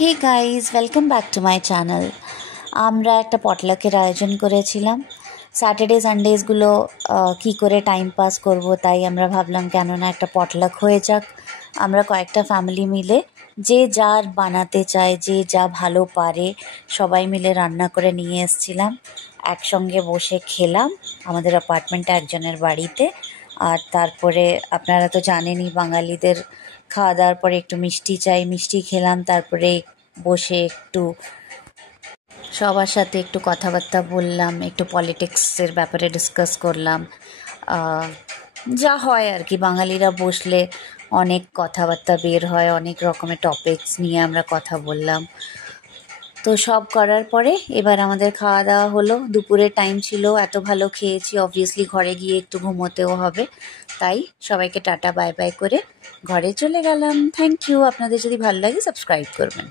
Hey guys, welcome back to my channel. আমরা একটা পটলাকের আয়োজন করেছিলাম। স্যাটারডে সানডেজগুলো কী করে টাইম পাস করব, তাই আমরা ভাবলাম কেননা একটা পটলাক হয়ে যাক। আমরা কয়েকটা ফ্যামিলি মিলে যে যার বানাতে চায়, যে যা ভালো পারে, সবাই মিলে রান্না করে নিয়ে এসেছিলাম। একসঙ্গে বসে খেলাম আমাদের অ্যাপার্টমেন্টে একজনের বাড়িতে। আর তারপরে আপনারা তো জানেনই, বাঙালিদের খাওয়া দাওয়ার পরে একটু মিষ্টি চাই, মিষ্টি খেলাম। তারপরে বসে একটু সবার সাথে একটু কথাবার্তা বললাম, একটু পলিটিক্সের ব্যাপারে ডিসকাস করলাম। যা হয় আর কি, বাঙালিরা বসলে অনেক কথাবার্তা বের হয়, অনেক রকমের টপিকস নিয়ে আমরা কথা বললাম। তো সব করার পরে এবার আমাদের খাওয়া দাওয়া হলো। দুপুরের টাইম ছিল, এত ভালো খেয়েছি, অবভিয়াসলি ঘরে গিয়ে একটু ঘুমোতেও হবে। তাই সবাইকে টাটা বাই বাই করে ঘরে চলে গেলাম। Thank you. আপনাদের যদি ভালো লাগে সাবস্ক্রাইব করবেন।